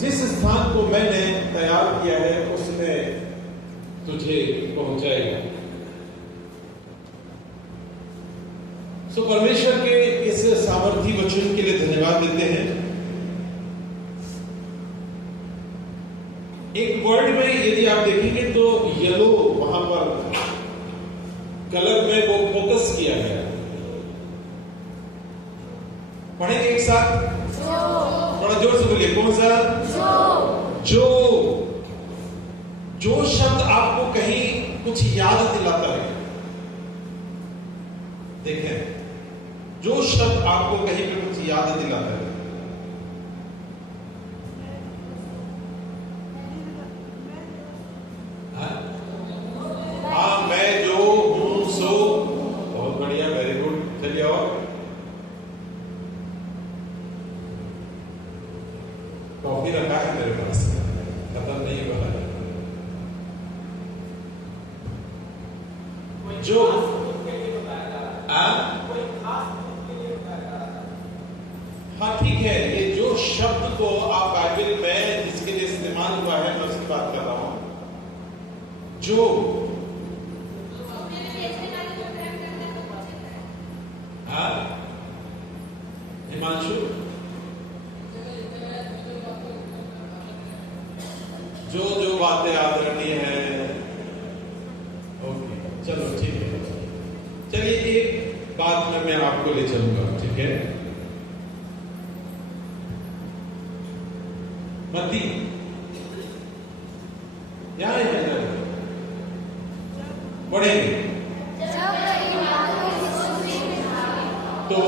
जिस स्थान को मैंने तैयार किया है उसमें तुझे पहुंचाएगा। सो परमेश्वर के इस सामर्थी वचन के लिए धन्यवाद देते हैं। एक वर्ड में यदि आप देखेंगे तो येलो वहां पर कलर में वो फोकस किया गया। पढ़ेंगे एक साथ, थोड़ा जोर से बोलिए, कौन सा? जो शब्द आपको कहीं कुछ याद दिलाता है। देखें, जो शब्द आपको कहीं पे कुछ याद दिलाता है। हाँ, मैं जो हूं सो। बहुत बढ़िया, वेरी गुड। चलिए और कॉफी रखा है मेरे पास, खत्म नहीं हुआ है। जो हाँ ठीक है, ये जो शब्द को आप बाइबल में जिसके लिए इस्तेमाल हुआ है मैं उसकी बात कर रहा हूं। जो हाँ हिमांशु, जो बातें आदरणीय है। ओके, चलो ठीक है। चलिए एक बात में मैं आपको ले चलूंगा, ठीक है? मत्ती यहां है, पढ़ेंगे तो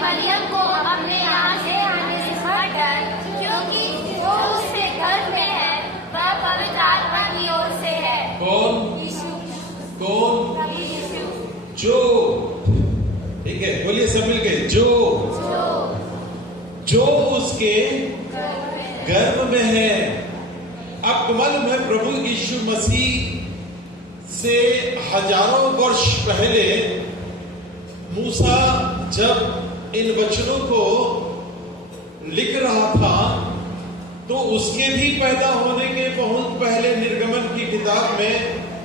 मरियम को अपने यहाँ से आने से मत डर, क्योंकि वो उसके गर्भ में है, वह पवित्र आत्मा की ओर से है। कौन? यीशु। कौन? यीशु। जो, ठीक है, बोलिए सब मिलके, जो उसके गर्भ में है। आपको मालूम है प्रभु यीशु मसीह से हजारों वर्ष पहले मूसा जब इन वचनों को लिख रहा था तो उसके भी पैदा होने के बहुत पहले निर्गमन की किताब में,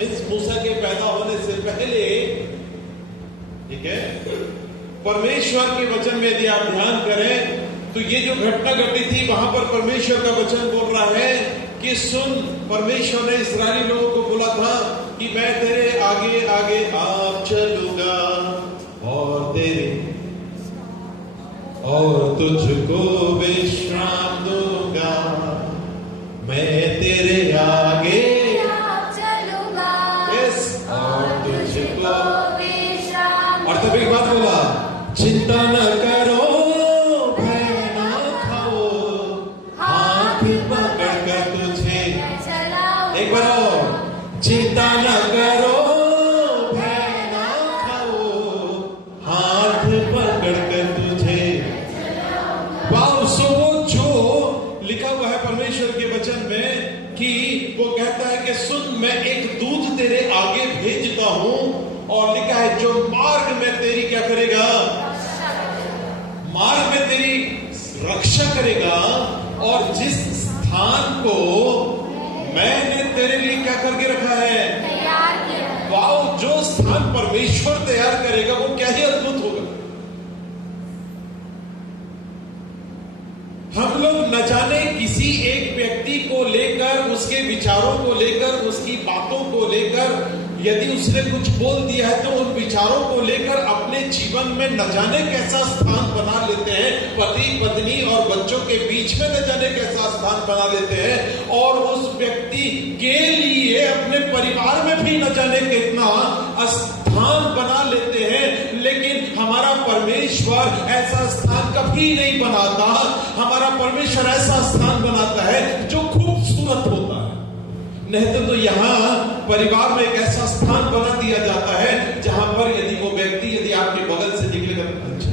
इस मूसा के पैदा होने से पहले, ठीक है, परमेश्वर के वचन में यदि आप ध्यान करें तो ये जो घटना घटी थी वहां पर परमेश्वर का वचन बोल रहा है कि सुन, परमेश्वर ने इस्राएली लोगों को बोला था कि मैं तेरे आगे आगे आप चलूंगा और तुझको विश्राम दूंगा, मैं तेरे आगे चलूंगा और तुझको विश्राम। और तब एक बात बोला, चिंता न करो, भय न खाओ, हाथ पकड़ कर तुझे एक बार और, चिंता न करो, भय न खाओ, हाथ पकड़ कर तुझे। वाह, सो जो लिखा हुआ है परमेश्वर के वचन में कि वो कहता है कि सुन, मैं एक दूत तेरे आगे भेजता हूं, और लिखा है जो मार्ग में तेरी क्या करेगा? मार्ग में तेरी रक्षा करेगा, और जिस स्थान को मैंने तेरे लिए क्या करके रखा है? तैयार किया। वाह, जो स्थान परमेश्वर तैयार करेगा वो क्या ही अद्भुत होगा। हम लोग न जाने किसी एक व्यक्ति को लेकर, उसके विचारों को लेकर, उसकी बातों को लेकर, यदि उसने कुछ बोल दिया है तो उन विचारों को लेकर अपने जीवन में न जाने कैसा स्थान बना लेते हैं, पति पत्नी और बच्चों के बीच में न जाने कैसा स्थान बना लेते हैं, और उस व्यक्ति के लिए अपने परिवार में भी न जाने कितना स्थान बना लेते हैं। लेकिन हमारा परमेश्वर ऐसा स्थान कभी नहीं बनाता। हमारा परमेश्वर ऐसा स्थान बनाता है जो खूबसूरत होता है। नहीं तो यहां परिवार में एक ऐसा स्थान बना दिया जाता है जहां पर यदि वो व्यक्ति यदि आपके बगल से निकलेगा, अच्छा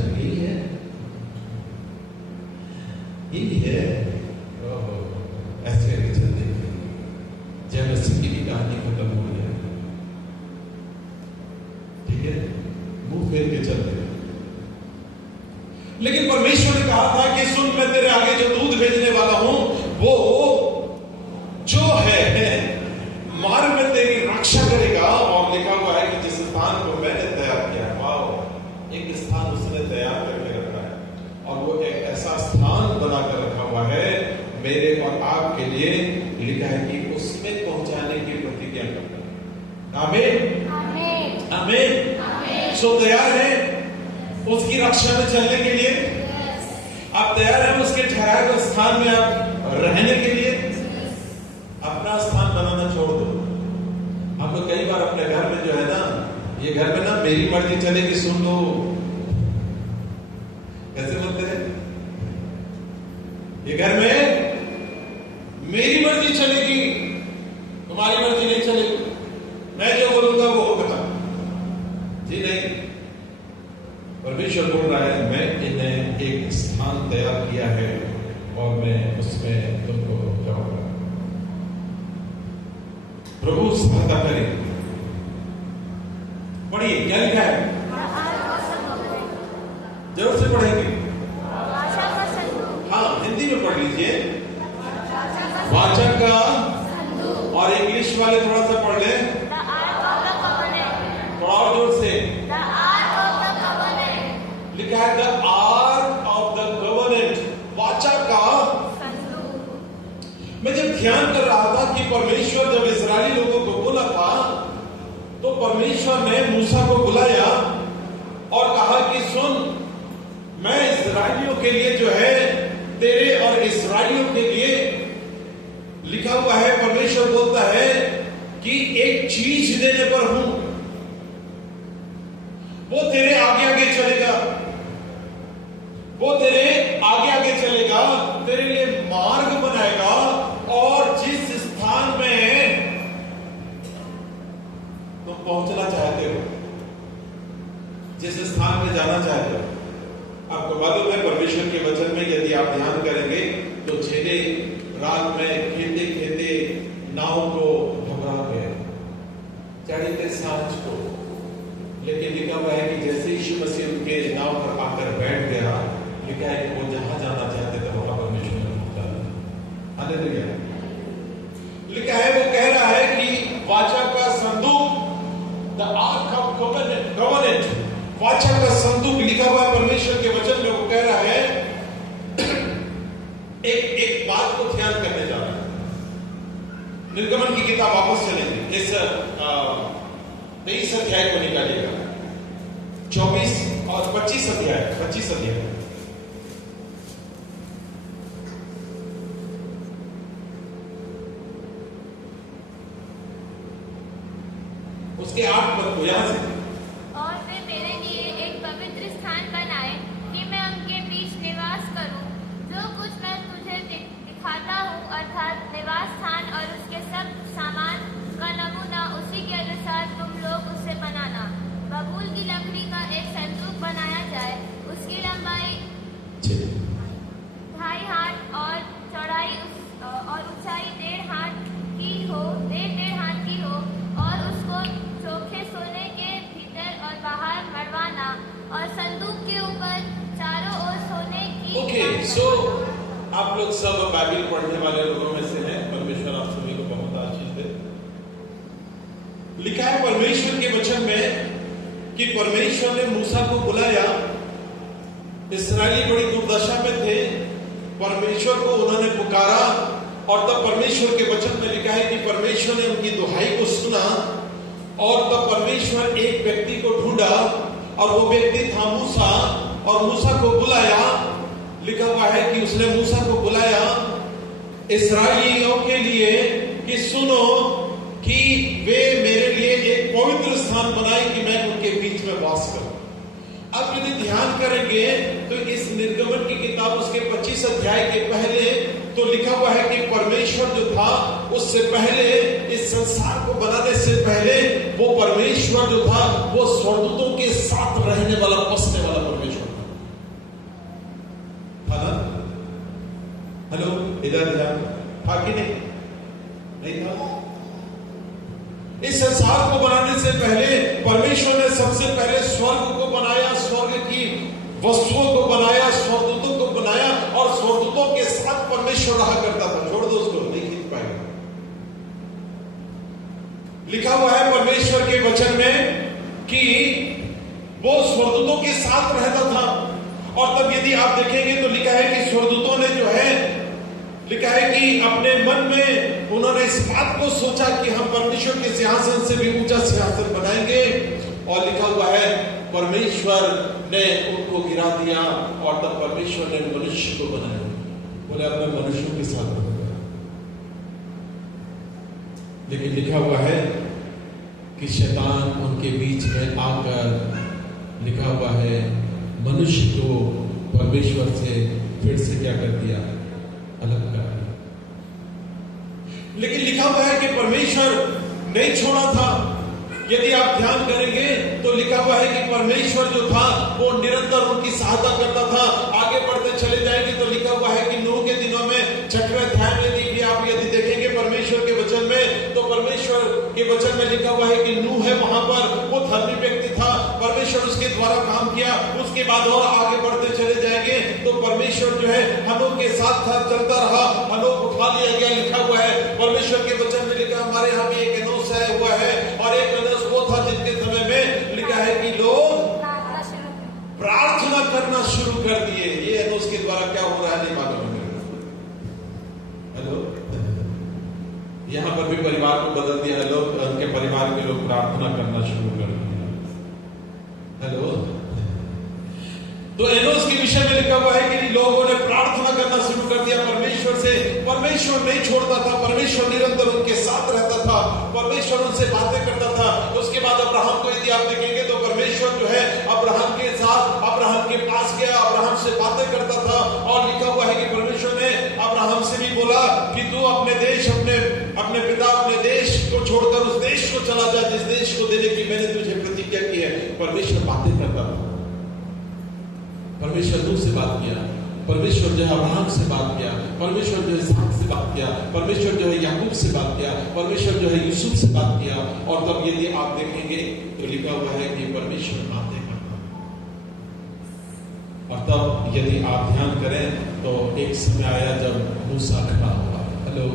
यही है, ऐसे चलते जय मसीह की कहानी खत्म हो गई, ठीक है। मुंह फेर के चल दिया। लेकिन परमेश्वर ने कहा था कि सुन, मैं तेरे आगे जो दूध भेजने वाला हूं वो जो है मार्ग में तेरी रक्षा करेगा। और लिखा हुआ है कि जिस स्थान को मैंने तैयार किया है, वाह, एक स्थान उसने तैयार करके रखा है और वो एक ऐसा स्थान बनाकर रखा हुआ है मेरे और आपके लिए। लिखा है कि उसमें पहुंचाने की प्रतिज्ञा करता है। आमीन, आमीन, आमीन। सो तैयार है उसकी रक्षा में चलने के लिए? आप तैयार हैं उसके ठहराए हुए स्थान में आप रहने के लिए? अपना स्थान बनाना छोड़ दो। हम लोग कई बार अपने घर में जो है ना, ये घर में ना मेरी मर्जी चलेगी सुन लो, कैसे बोलते हैं? ये घर में मेरी मर्जी चलेगी, तुम्हारी मर्जी नहीं चलेगी, मैं जो बोलूंगा वो होगा। जी नहीं, परमेश्वर बोल रहा है मैं इन्हें एक स्थान तैयार किया है और मैं उसमें तुमको जाऊंगा। प्रभु सहायता करे। पढ़िए क्या लिखा है, जोर से पढ़ेंगे। हाँ, हिंदी में पढ़ लीजिए। वाचा का, और इंग्लिश वाले थोड़ा सा पढ़ ले, थोड़ा और जोर से। लिखा है the arc of the covenant, वाचा का। मैं जब ध्यान कर रहा था कि परमेश्वर जब इस्राएली लोगों को बोला था तो परमेश्वर ने मूसा को बुलाया और कहा कि सुन, मैं इस्राएलियों के लिए जो है, तेरे और इस्राएलियों के लिए लिखा हुआ है, परमेश्वर बोलता है कि एक चीज देने पर हूं, वो तेरे आगे आगे चलेगा, वो तेरे आगे आगे चलेगा, तेरे लिए मार्ग बनाएगा। और जिस स्थान में तुम पहुंचना चाहते हो, जिस स्थान में जाना चाहते हो, आपको मालूम है परमेश्वर के वचन में यदि आप ध्यान करेंगे तो चेले रात में खेते खेते नाव को घबरा गए, चढ़े थे सांझ को। लेकिन लिखा हुआ है कि जैसे यीशु मसीह उनके नाव पर आकर बैठ गया, लिखा है कि वो जहां जाना चाहते थे वहां परमेश्वर ने पहुंचा दिया। हालेलुया। लिखा है, वो कह रहा है कि वाचा का संदूक, द आर्क ऑफ कवनेंट, वाचा का संदूक लिखा हुआ है परमेश्वर के वचन में। वो कह रहा है, एक बात को ध्यान करने जा रहा है। निर्गमन की किताब वापस चलेंगे, इस 23 अध्याय को निकालिएगा, 24 और 25 अध्याय। उसके 8 पद को यहां से। और वे मेरे लिए एक पवित्र स्थान बनाए कि मैं उनके बीच निवास करूं। जो कुछ मैं तुझे दिखाता हूं, अर्थात निवास स्थान और उसके सब सामान का नमूना, उसी के अनुसार तुम लोग उसे बनाना। बबूल की लकड़ी का एक संदूक बनाया जाए, उसकी लंबाई 2.5 हाथ और चौड़ाई और ऊंचाई 1.5 हाथ की हो, 1.5 हाथ की हो, और उसको चोखे सोने के भीतर और बाहर मड़वाना, और संदूक के ऊपर चारों ओर सोने की। ओके, सो आप लोग सब बाइबल पढ़ने वाले लोगों में से हैं। परमेश्वर आप सभी को बहुत आशीष दे। लिखा है परमेश्वर के वचन में कि परमेश्वर ने मूसा को बुलाया। इस्राएली बड़ी दुर्दशा में थे, परमेश्वर को उन्होंने पुकारा, और तब परमेश्वर के वचन में लिखा है कि परमेश्वर ने उनकी दुहाई को सुना, और तब परमेश्वर एक व्यक्ति को ढूंढा, और वो व्यक्ति था मूसा, और मूसा को बुलाया। लिखा हुआ है कि उसने मूसा को बुलाया इस्राएलियों के लिए कि सुनो कि वे मेरे लिए एक पवित्र स्थान बनाए कि मैं उनके बीच में वास करूं। अब यदि ध्यान करेंगे तो इस निर्गमन की किताब उसके 25 अध्याय के पहले तो लिखा हुआ है कि परमेश्वर जो था उससे पहले, इस संसार को बनाने से पहले, वो परमेश्वर जो था वो स्वर्गदूतों के साथ रहने वाला, बसने वाला परमेश्वर था ना। हेलो, इधर था कि नहीं था? इस संसार को बनाने से पहले परमेश्वर ने सबसे पहले स्वर्ग को वस्तुओं को बनाया, स्वर्गदूतों को बनाया और स्वर्गदूतों के साथ परमेश्वर रहा करता था। छोड़ दो उसको, नहीं खींच पाएगा। लिखा हुआ है परमेश्वर के वचन में कि वो स्वर्गदूतों के साथ रहता था। और तब यदि आप देखेंगे तो लिखा है कि स्वर्गदूतों ने जो है, लिखा है कि अपने मन में उन्होंने इस बात को सोचा कि हम परमेश्वर के सिंहासन से भी ऊंचा सिंहासन बनाएंगे। और लिखा हुआ है परमेश्वर ने उनको गिरा दिया और तब परमेश्वर ने मनुष्य को बनाया। बोले अब मैं मनुष्यों के साथ रहूंगा। लेकिन लिखा हुआ है कि शैतान उनके बीच में आकर, लिखा हुआ है, मनुष्य को परमेश्वर से फिर से क्या कर दिया, अलग कर दिया। लेकिन लिखा हुआ है कि परमेश्वर नहीं छोड़ा था। यदि आप ध्यान करेंगे तो लिखा हुआ है कि परमेश्वर जो था वो निरंतर उनकी सहायता करता था। आगे बढ़ते चले जाएंगे तो लिखा हुआ है कि नूह के दिनों में 6वें अध्याय में भी आप यदि देखेंगे परमेश्वर के वचन में, तो परमेश्वर के वचन में लिखा हुआ है कि नूह है वहां पर, वो धर्मी व्यक्ति था, परमेश्वर उसके द्वारा काम किया। उसके बाद और आगे बढ़ते चले जाएंगे तो परमेश्वर जो है हनोक के साथ साथ चलता रहा, हनोक उठा लिया गया। लिखा हुआ है परमेश्वर के वचन में, लिखा हमारे यहाँ भी एक एनोस है हुआ है, और एक एनोस वो था जिनके समय में लिखा है कि लोग प्रार्थना करना शुरू कर दिए। ये एनोस के द्वारा क्या हो रहा है नहीं मालूम है। हेलो, यहां पर भी परिवार को बदल दिया है, लोग उनके परिवार के लोग प्रार्थना करना शुरू कर दिया। हेलो, तो एनोस के विषय में लिखा हुआ है कि लोगों ने प्रार्थना करना शुरू कर दिया परमेश्वर से। परमेश्वर नहीं छोड़ता था, परमेश्वर निरंतर उनके साथ रहता था, परमेश्वर उनसे बातें करता था। उसके बाद अब्राहम को यदि आप देखेंगे तो परमेश्वर जो है अब्राहम के साथ, अब्राहम के पास गया, अब्राहम से बातें करता था। और लिखा हुआ है कि परमेश्वर ने अब्राहम से भी बोला कि तू अपने देश, अपने पिता, अपने देश को छोड़कर उस देश को चला जा जिस देश को देने की मैंने तुझे प्रतिज्ञा की है। परमेश्वर बातें करता था। परमेश्वर नूह से बात किया, परमेश्वर जो है अब्राहम से बात किया, परमेश्वर जो है इसहाक से बात किया, परमेश्वर जो है याकूब से बात किया, परमेश्वर जो है यूसुफ से बात किया। और तब यदि आप देखेंगे तो लिखा हुआ है कि परमेश्वर बातें करता। और तब यदि आप ध्यान करें तो एक समय आया जब मूसा खड़ा हुआ। हेलो,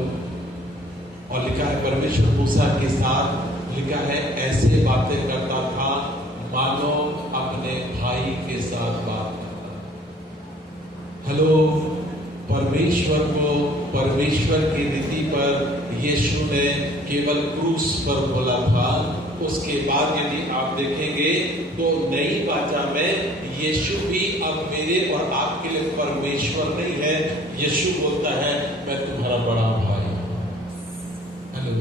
और लिखा है परमेश्वर मूसा के साथ, लिखा है ऐसे बातें करता था मानो अपने भाई के साथ बात। हेलो, परमेश्वर को, परमेश्वर की रीति पर यीशु ने केवल क्रूस पर बोला था। उसके बाद यदि आप देखेंगे तो नई वाचा में यीशु भी अब मेरे और आपके लिए परमेश्वर नहीं है। यीशु बोलता है मैं तुम्हारा बड़ा भाई हूं। हेलो,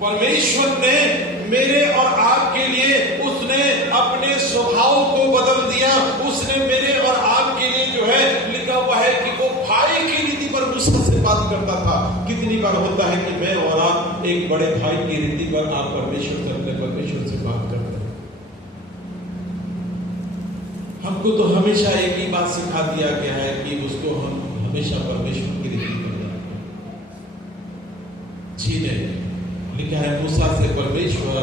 परमेश्वर ने मेरे और आपके लिए उसने अपने स्वभाव को बदल दिया। उसने मेरे और आपके लिए जो है लिखा हुआ है कि वो भाई की रीति पर मूसा से बात करता था। कितनी बार होता है कि मैं और आप एक बड़े भाई की रीति पर आप परमेश्वर से, अपने परमेश्वर से बात करते हैं। हमको तो हमेशा एक ही बात सिखा दिया गया है कि उसको हम हमेशा परमेश्वर की रीति पर जी नहीं। लिखा है मूसा से परमेश्वर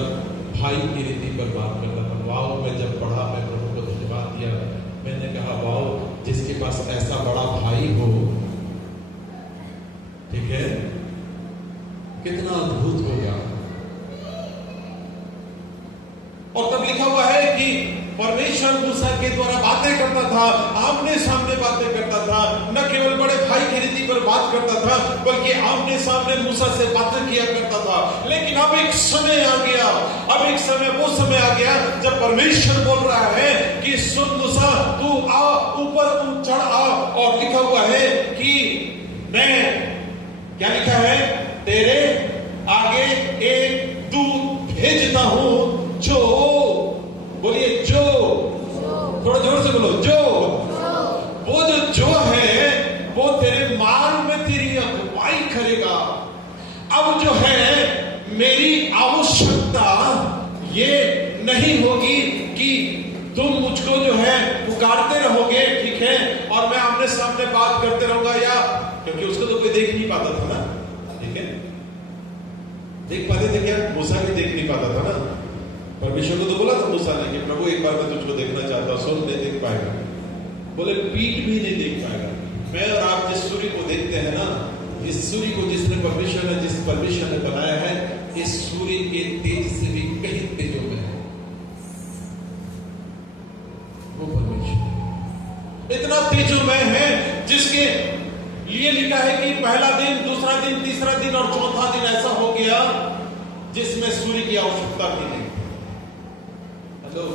भाई की रीति पर बात करता था। वाओ, मैं जब पढ़ा, मैं प्रभु को धन्यवाद दिया। मैंने कहा वाओ, जिसके पास ऐसा बड़ा भाई हो, ठीक है, कितना अद्भुत होगा। और तब लिखा हुआ है कि परमेश्वर मूसा के द्वारा बातें करता था, आमने सामने बातें करता था। न केवल बड़े भाई की रीति पर बात करता था बल्कि आमने सामने मूसा से बातें किया करता था। लेकिन अब एक समय आ गया, अब एक समय, वो समय आ गया जब परमेश्वर बोल रहा है कि सुन मूसा, तू आ, ऊपर चढ़ आ। और लिखा हुआ है कि मैं, क्या लिखा है, तेरे आगे एक दूत भेजता हूं जो, बोलिए जो, थोड़ा जोर से बोलो, जो। वो जो है वो तेरे मार्ग में तेरी अगुवाई करेगा। अब जो है मेरी आवश्यकता ये नहीं होगी कि तुम मुझको जो है पुकारते रहोगे, ठीक है, और मैं आमने सामने बात करते रहूंगा, या क्योंकि उसको तो कोई देख नहीं पाता था ना, ठीक है, देख पाते थे क्या? मूसा भी देख नहीं पाता था ना। परमेश्वर को तो बोला था मूसा ने कि प्रभु एक बार मैं तुझको देखना चाहता हूं, सुन, मैं पाएगा, बोले पीठ भी नहीं देख पाएगा। मैं और आप जिस सूर्य को देखते हैं ना, इस सूर्य को जिस परमेश्वर ने बनाया है, इस सूर्य के तेज से भी कहीं तेजों में है वो परमेश्वर। इतना तेजोमय है जिसके लिए लिखा है कि पहला दिन, दूसरा दिन, तीसरा दिन और चौथा दिन ऐसा हो गया जिसमें सूर्य की आवश्यकता की नहीं। मतलब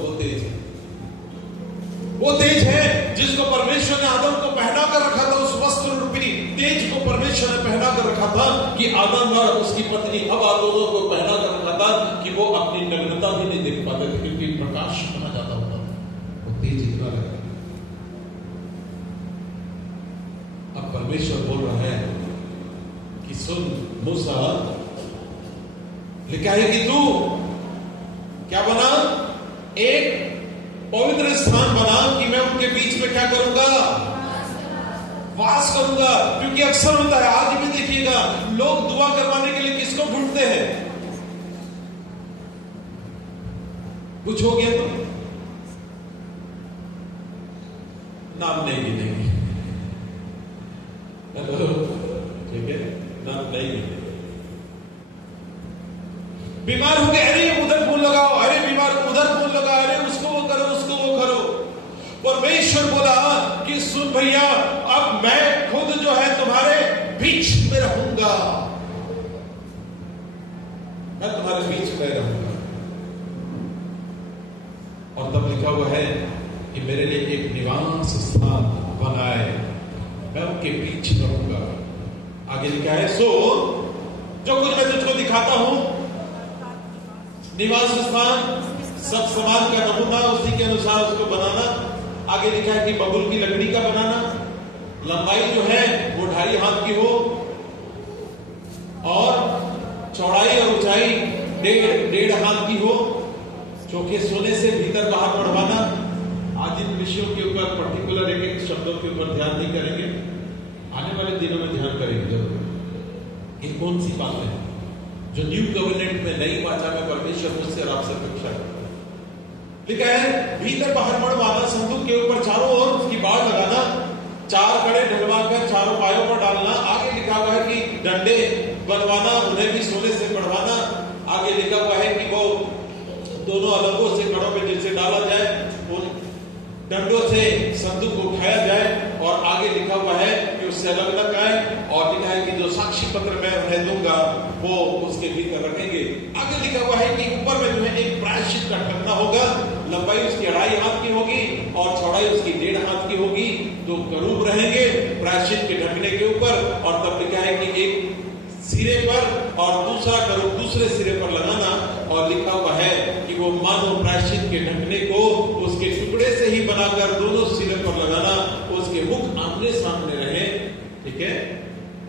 वो तेज है जिसको परमेश्वर ने आदम को पहना कर रखा था, उस वस्त्र रूपी तेज को परमेश्वर ने पहना कर रखा था कि आदम और उसकी पत्नी हवा दोनों को पहना कर रखा था कि वो अपनी नग्नता भी नहीं देख पाते थे, क्योंकि प्रकाश बना जाता होता था, वो तेज इतना लगता। अब परमेश्वर बोल रहा है कि सुन मूसा, लिखा है कि तू क्या बना, एक पवित्र स्थान बना कि मैं उनके बीच में क्या करूंगा, वास करूंगा। क्योंकि अक्सर होता है, आज भी देखिएगा, लोग दुआ करवाने के लिए किसको ढूंढते हैं, कुछ हो गया तो नाम नहीं गिनेंगे, ठीक है, नाम नहीं गिनेंगे। बीमार हो गए, अरे उधर फोन लगाओ, अरे बीमार को उधर फोन लगाओ, अरे उसको वो करो, उसको वो करो। परमेश्वर बोला कि सुन भैया, अब मैं खुद जो है तुम्हारे बीच में रहूंगा, मैं तुम्हारे बीच में रहूंगा। और तब लिखा हुआ है कि मेरे लिए एक निवास स्थान बनाए, मैं उनके बीच में रहूंगा। आगे लिखा है, सो जो कुछ मैं तुझको दिखाता हूं, निवास स्थान, सब समाज का नमूना, उसी के अनुसार उसको बनाना। आगे लिखा है कि बबूल की लकड़ी का बनाना, लंबाई जो है वो 2.5 हाथ की हो और चौड़ाई और ऊंचाई 1.5 हाथ की हो, चोखे सोने से भीतर बाहर बढ़वाना। आज इन विषयों के ऊपर पर्टिकुलर एक शब्दों के ऊपर ध्यान नहीं करेंगे, आने वाले दिनों में ध्यान करेंगे। जब ये कौन सी बात है जो न्यू कवेनेंट में, नई वाचा में परमेश्वर मुझसे और आपसे अपेक्षा करता है। लिखा है भीतर बाहर बढ़वाना, संदूक के ऊपर चारों ओर उसकी बाड़ लगाना, 4 कड़े ढलवाकर चारों पायों पर डालना। आगे लिखा हुआ है कि डंडे बनवाना, उन्हें भी सोने से बढ़वाना। आगे लिखा हुआ है कि वो दोनों अलगों से कड़ों में जैसे डाला जाए, उन डंडों से संदूक को उठाया जाए। और आगे लिखा हुआ है कि उससे अलग अलग आए, और लिखा है कि जो साक्षी पत्र मैं उन्हें दूंगा वो उसके भीतर रखेंगे। आगे लिखा हुआ है कि ऊपर में जो है एक प्रायश्चित का ढकना होगा, लंबाई उसकी 2.5 हाथ की होगी और चौड़ाई उसकी 1.5 हाथ की होगी। 2 करूब रहेंगे प्रायश्चित के ढकने के ऊपर, और तब लिखा है कि एक सिरे पर और दूसरा करूब दूसरे सिरे पर लगाना। और लिखा हुआ है कि वो मानो प्रायश्चित के ढकने को उसके टुकड़े से ही बनाकर दोनों सिरे पर लगाना, उसके मुख आमने सामने रहे, ठीक है,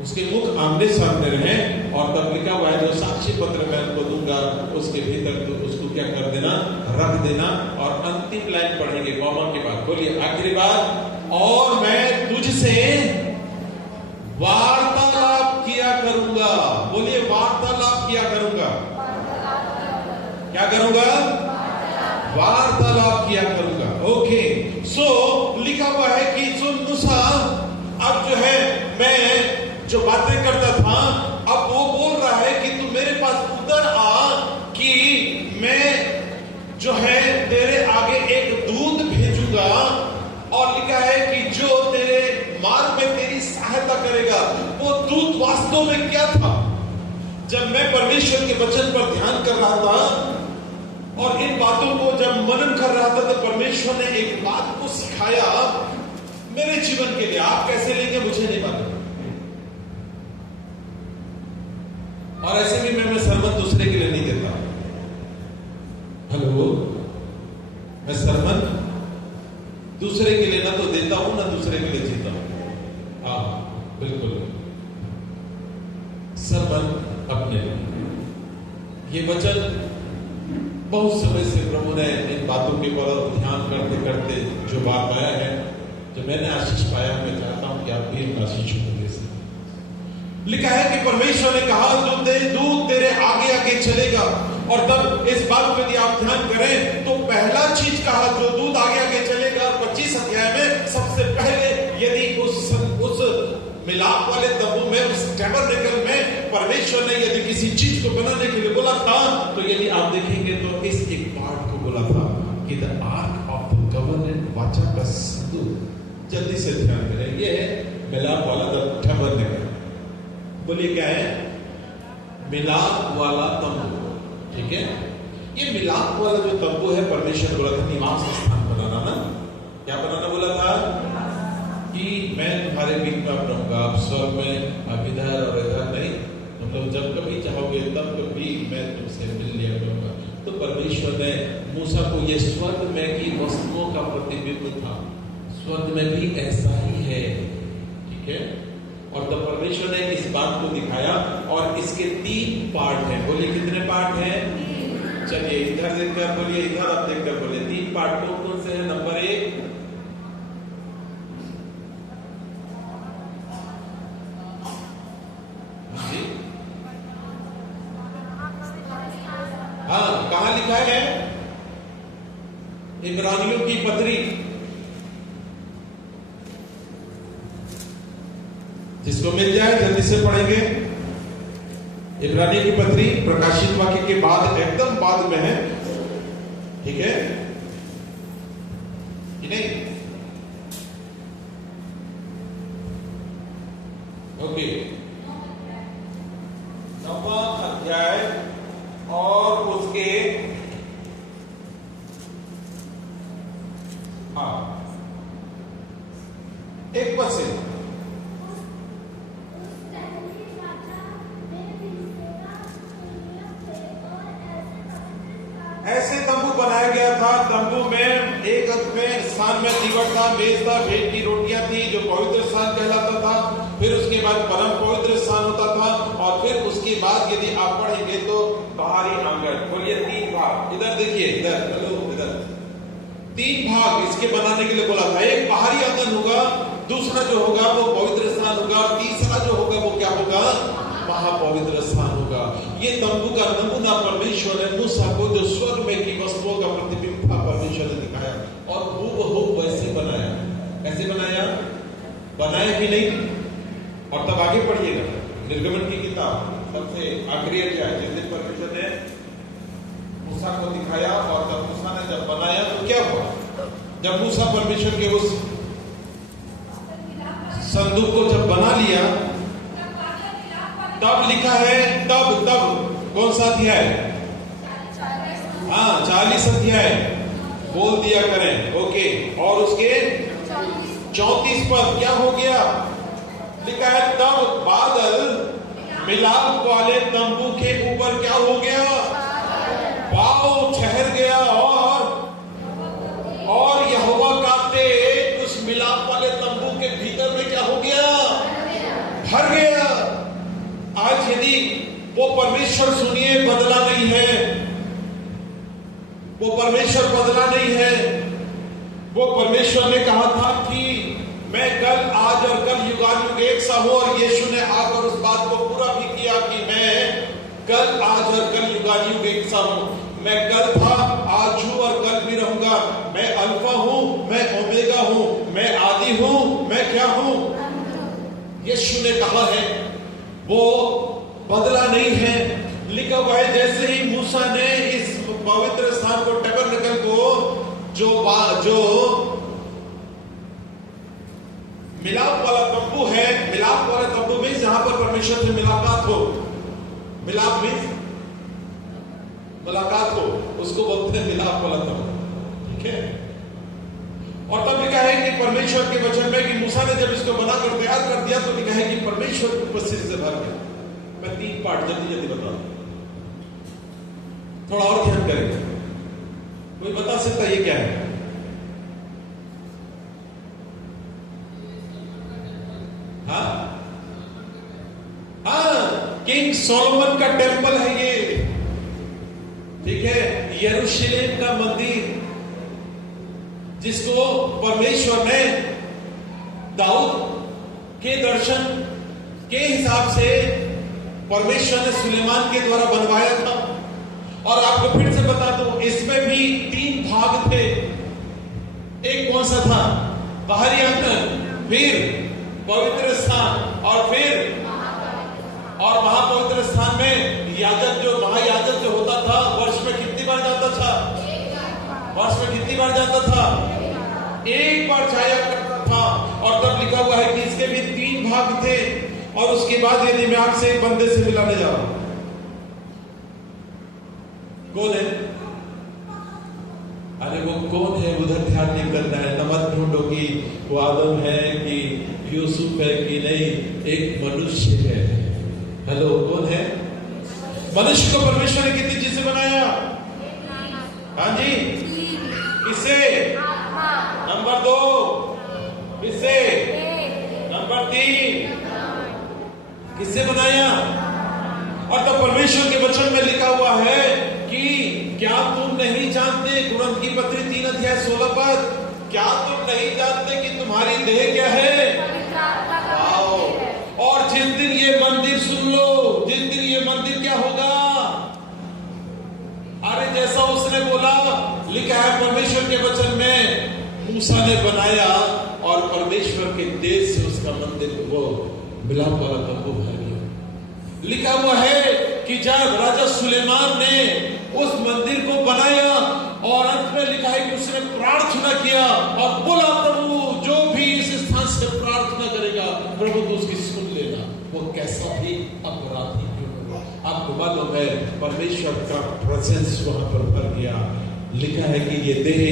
उसके मुख आमने सामने रहे। और तब लिखा हुआ है जो साक्षी पत्र मैं उनको दूंगा उसके भीतर तो उसको क्या कर देना, रख देना। और अंतिम लाइन पढ़ेंगे कॉमा के बाद, बोलिए आखिरी बात, और मैं तुझसे वार्तालाप किया करूंगा। बोलिए वार्तालाप किया करूंगा, क्या करूंगा, वार्तालाप किया करूंगा। ओके, सो लिखा हुआ है कि सुन मूसा, अब जो है मैं जो बातें करता था, अब वो बोल रहा है कि तू मेरे पास उधर आ कि मैं जो है तेरे आगे एक दूत भेजूंगा। और लिखा है कि जो तेरे मार्ग में तेरी सहायता करेगा। वो दूत वास्तव में क्या था? जब मैं परमेश्वर के वचन पर ध्यान कर रहा था और इन बातों को जब मनन कर रहा था, तो परमेश्वर ने एक बात को सिखाया मेरे जीवन के लिए। आप कैसे लेंगे मुझे नहीं मालूम, और ऐसे भी मैं सरमन दूसरे के लिए नहीं देता। हेलो, मैं सरमन दूसरे के लिए ना तो देता हूं ना दूसरे के लिए जीता हूं। हाँ बिल्कुल, सरमन अपने लिए। ये वचन बहुत समय से प्रभु ने इन बातों के ऊपर ध्यान करते करते जो बात आया है, जो मैंने आशीष पाया, मैं चाहता हूं कि आप भी आशीष को दे सकें। लिखा है कि परमेश्वर ने कहा दूत तेरे आगे आगे चलेगा। और तब इस बात पर यदि आप ध्यान करें तो पहला चीज कहा, जो दूत आगे आगे चलेगा और 25 इसको बनाने के लिए बोला था। तो यदि आप देखेंगे तो इस एक पार्ट को बोला था कि the arc of the covenant वाचा का संदूक। जल्दी से ध्यान करें, ये है मिलाप वाला द टैबरनेकल। बोलिए क्या है? मिलाप वाला तंबू। ठीक है, ये मिलाप वाला जो तंबू है, परमेश्वर बोला था निवास स्थान बनाना ना। क्या बनाना बोला था? कि मैं तुम्हारे बीच में रहूंगा, आप स्वर्ग में, अब इधर और इधर नहीं, मतलब जब कभी चाहोगे तब कभी मैं तुमसे मिल लिया करूंगा। तो परमेश्वर ने मूसा को ये स्वर्ग में की वस्तुओं का प्रतिबिंब था, स्वर्ग में भी ऐसा ही है। ठीक है, और तब परमेश्वर ने इस बात को दिखाया, और इसके 3 पार्ट हैं। बोलिए कितने पार्ट हैं? चलिए इधर देखकर बोलिए, इधर आप देखकर बोलिए। 3 पार्ट कौन कौन से हैं? नंबर 1, हाँ कहां लिखा है? इब्रानियों की पत्री, जिसको मिल जाए जल्दी से पढ़ेंगे। इब्रानियों की पत्री प्रकाशित वाक्य के बाद, एकदम बाद में है। ठीक है कि नहीं? ओके, 9वां अध्याय और उसके 1 पद से। ऐसे तंबू बनाया गया था, तंबू में एक में स्थान में दीवार था, मेज था, भेंट की रोटियां थी जो पवित्र स्थान कहलाता था। फिर उसके बाद परम पवित्र स्थान होता था, और फिर उसके बाद यदि आप पढ़ेंगे तो बाहरी आंगन। बोलिए 3 भाग। इधर देखिए, इधर, हेलो इधर, 3 भाग इसके बनाने के लिए बोला था। एक बाहरी आंगन होगा, दूसरा जो होगा वो पवित्र स्थान होगा, और तीसरा जो होगा वो क्या होगा? महापवित्र स्थान होगा। ये तंबू का नमूना परमेश्वर ने मूसा को, जो स्वर्ग में की वस्तुओं का प्रतिबिंब था, परमेश्वर ने दिखाया, और हूबहू वैसे बनाया। कैसे बनाया? बनाया कि नहीं? और तब आगे पढ़िएगा, निर्गमन की किताब सबसे आखिरी अध्याय, जिस दिन परमेश्वर ने मूसा को दिखाया, और तब मूसा ने जब बनाया तो क्या हुआ? जब मूसा परमेश्वर के उस संदूक को जब बना लिया, तब लिखा है, तब कौन सा अध्याय? हाँ 40 अध्याय बोल दिया करें। ओके, और उसके 34 पद क्या हो गया? लिखा है तब बादल मिलाप वाले तंबू के ऊपर क्या हो गया? वाव, ठहर गया, और यहोवा का तेज उस मिलाप वाले तंबू के भीतर में क्या हो गया? भर गया। आज यदि वो परमेश्वर, सुनिए, बदला नहीं है, वो परमेश्वर बदला नहीं है। वो परमेश्वर ने कहा था कि मैं कल, आज और कल युगानुयुग एक सा हूं, और यीशु ने आकर उस बात को पूरा भी किया कि मैं कल, आज और कल युगानुयुग एक सा हूं। मैं कल था, आज हूं और कल भी रहूंगा। मैं अल्फा हूं, मैं ओमेगा हूं, मैं आदि हूं, मैं क्या हूं? यीशु ने कहा है, वो बदला नहीं है। लिखा हुआ है, जैसे ही मूसा ने इस पवित्र स्थान को, टैबरनेकल को, जो मिलाप वाला तंबू है, मिलाप वाला तंबू में जहां पर परमेश्वर से मुलाकात हो, मिलाप में मुलाकात हो, उसको बोलते हैं मिलाप वाला तंबू। ठीक है, और तब लिखा है कि परमेश्वर के वचन में कि मूसा ने जब इसको बनाकर तैयार कर दिया, तो लिखा है कि परमेश्वर की उपस्थिति से भर गया। मैं 3 पार्ट जल्दी बता दूं, थोड़ा और ध्यान करेंगे। कोई बता सकता है ये क्या है? किंग सोलोमन का टेंपल है ये। ठीक है, यरूशलेम का मंदिर, जिसको परमेश्वर ने दाऊद के दर्शन के हिसाब से परमेश्वर ने सुलेमान के द्वारा बनवाया था। और आपको फिर से बता दूं, इसमें भी 3 भाग थे। एक कौन सा था? बाहरी आंगन, फिर पवित्र स्थान, और फिर और महापवित्र स्थान में याजक जो महायाजक जो होता था वर्ष में कितनी बार जाता था? वर्ष में कितनी बार जाता था? एक बार जाया करता था। और तब लिखा हुआ है कि इसके भी 3 भाग थे। और उसके बाद यदि मैं आपसे एक बंदे से मिलाने जा रहा हूं, कौन है? अरे वो कौन है उधर ध्यान नहीं करना है। न मत ढूंढो कि वो आदम है कि यूसुफ है कि नहीं, एक मनुष्य है। हेलो, कौन है? मनुष्य को परमेश्वर ने कितनी चीज से बनाया? हाँ जी, किससे? नंबर 2 किससे? नंबर 3 किससे बनाया? और तब परमेश्वर के वचन में लिखा हुआ है कि क्या तुम नहीं जानते, कुरिन्थ की पत्री 3 अध्याय 16 पद, क्या तुम नहीं जानते कि तुम्हारी देह क्या है? आओ, और जिस दिन ये मंदिर, सुन लो, जिस दिन ये मंदिर क्या होगा? अरे जैसा उसने बोला, लिखा है परमेश्वर के वचन में, मूसा ने बनाया और परमेश्वर के देश से उसका मंदिर वो मिलाप वाला तंबू भर गया। लिखा हुआ है कि जब राजा सुलेमान ने उस मंदिर को बनाया और अंत में लिखा है कि उसने प्रार्थना किया और बोला, प्रभु जो भी इस स्थान से प्रार्थना करेगा प्रभु तो उसकी सुन लेना, वो कैसा भी अपराधी क्यों हो। आपको मालूम है परमेश्वर का प्रेजेंस वहां पर भर गया। लिखा है कि ये देह